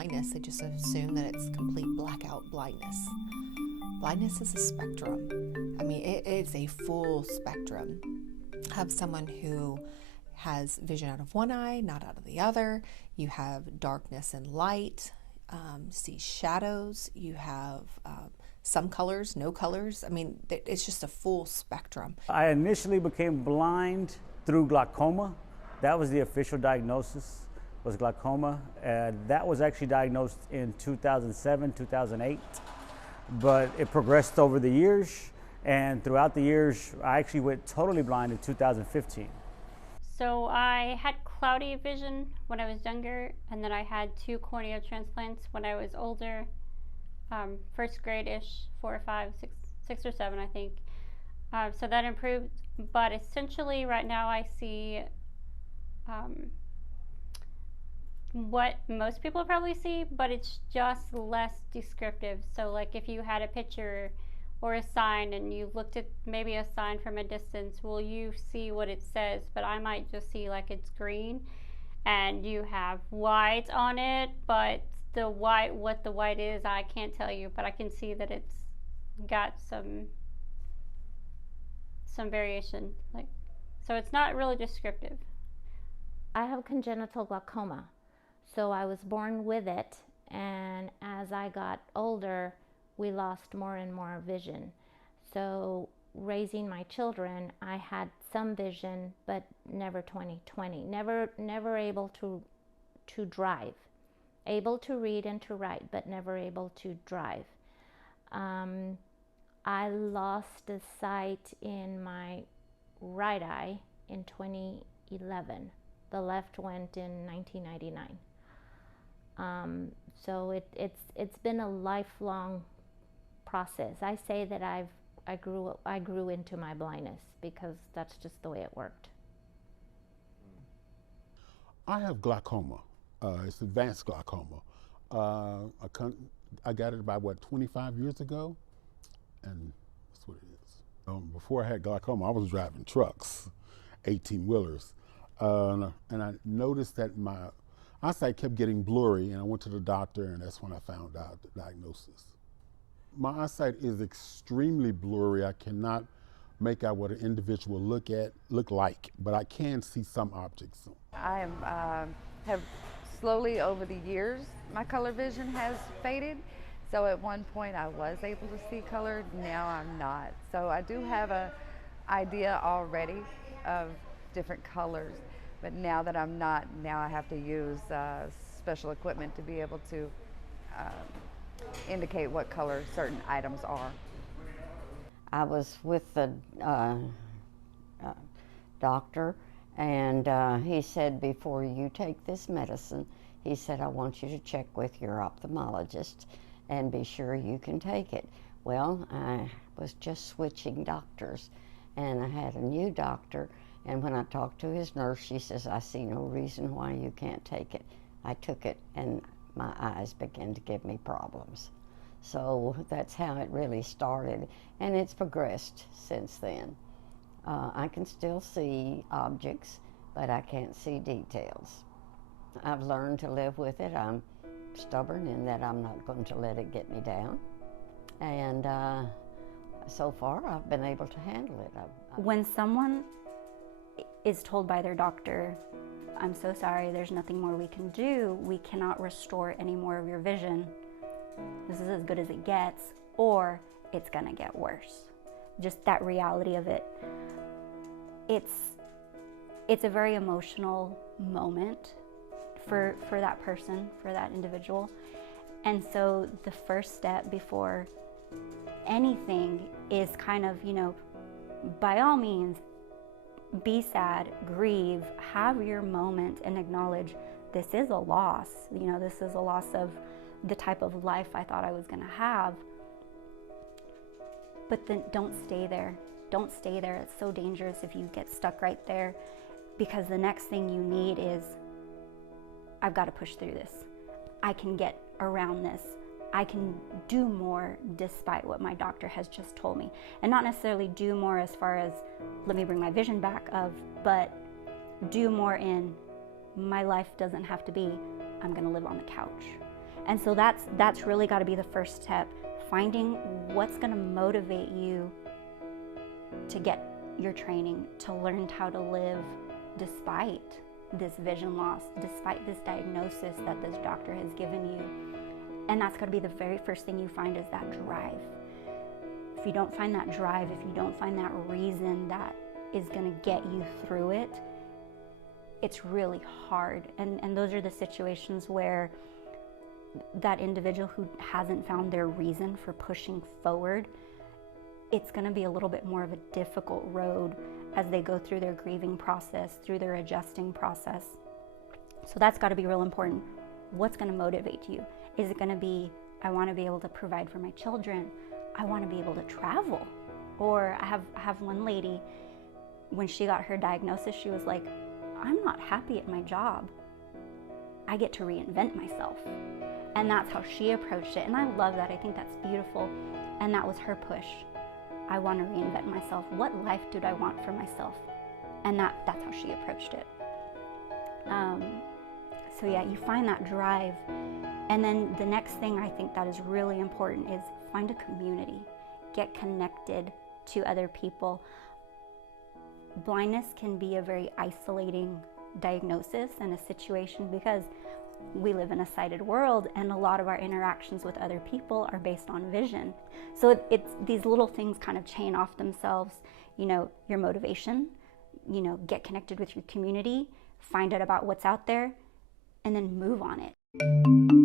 blindness, they just assume that it's complete blackout blindness. Blindness is a spectrum. I mean, it is a full spectrum of someone who has vision out of one eye, not out of the other. You have darkness and light, see shadows. You have some colors, no colors. I mean, it's just a full spectrum. I initially became blind through glaucoma. That was the official diagnosis, was glaucoma. That was actually diagnosed in 2007, 2008. But it progressed over the years, and throughout the years, I actually went totally blind in 2015. So I had cloudy vision when I was younger, and then I had 2 cornea transplants when I was older, first grade-ish, 4 or 5, 6 or 7, I think. So that improved, but essentially right now I see what most people probably see, but it's just less descriptive. So like if you had a picture or a sign and you looked at maybe a sign from a distance, well, you see what it says, but I might just see like it's green and you have white on it, but the white, what the white is, I can't tell you, but I can see that it's got some variation. Like, so it's not really descriptive. I have congenital glaucoma, so I was born with it, and as I got older, we lost more and more vision. So raising my children, I had some vision, but never 20/20. Never able to drive. Able to read and to write, but never able to drive. I lost the sight in my right eye in 2011. The left went in 1999. So it's been a lifelong process. I say that I grew into my blindness because that's just the way it worked. I have glaucoma. It's advanced glaucoma. I got it about 25 years ago, and that's what it is. Before I had glaucoma, I was driving trucks, 18-wheelers, and I noticed that my eyesight kept getting blurry, and I went to the doctor, and that's when I found out the diagnosis. My eyesight is extremely blurry. I cannot make out what an individual look like, but I can see some objects. I have slowly over the years, my color vision has faded. So at one point I was able to see color, now I'm not. So I do have an idea already of different colors, but now that I'm not, now I have to use special equipment to be able to indicate what color certain items are. I was with the doctor, and he said, before you take this medicine, he said, I want you to check with your ophthalmologist and be sure you can take it. Well, I was just switching doctors, and I had a new doctor, and when I talked to his nurse, she says, I see no reason why you can't take it. I took it, and my eyes began to give me problems. So that's how it really started, and it's progressed since then. I can still see objects, but I can't see details. I've learned to live with it. I'm stubborn in that I'm not going to let it get me down, and so far I've been able to handle it. When someone is told by their doctor, I'm so sorry, there's nothing more we can do, we cannot restore any more of your vision, this is as good as it gets, or it's gonna get worse. Just that reality of it. It's a very emotional moment for that person, for that individual. And so the first step before anything is kind of, by all means, be sad, grieve, have your moment, and acknowledge this is a loss. This is a loss of the type of life I thought I was going to have. But then don't stay there. Don't stay there. It's so dangerous if you get stuck right there, because the next thing you need is, I've got to push through this. I can get around this. I can do more despite what my doctor has just told me. And not necessarily do more as far as, let me bring my vision back but do more in, my life doesn't have to be, I'm gonna live on the couch. And so that's really got to be the first step, finding what's going to motivate you to get your training, to learn how to live despite this vision loss, despite this diagnosis that this doctor has given you. And that's got to be the very first thing you find, is that drive. If you don't find that drive, if you don't find that reason that is going to get you through it, it's really hard. And those are the situations where that individual who hasn't found their reason for pushing forward, it's going to be a little bit more of a difficult road as they go through their grieving process, through their adjusting process. So that's got to be real important. What's going to motivate you? Is it going to be, I want to be able to provide for my children, I want to be able to travel? Or I have one lady, when she got her diagnosis, she was like, I'm not happy at my job. I get to reinvent myself. And that's how she approached it. And I love that. I think that's beautiful. And that was her push. I want to reinvent myself. What life did I want for myself? And that's how she approached it. So yeah, you find that drive. And then the next thing I think that is really important is find a community. Get connected to other people. Blindness can be a very isolating diagnosis and a situation, because we live in a sighted world and a lot of our interactions with other people are based on vision. So it's these little things kind of chain off themselves. You know, your motivation, you know, get connected with your community, find out about what's out there, and then move on it.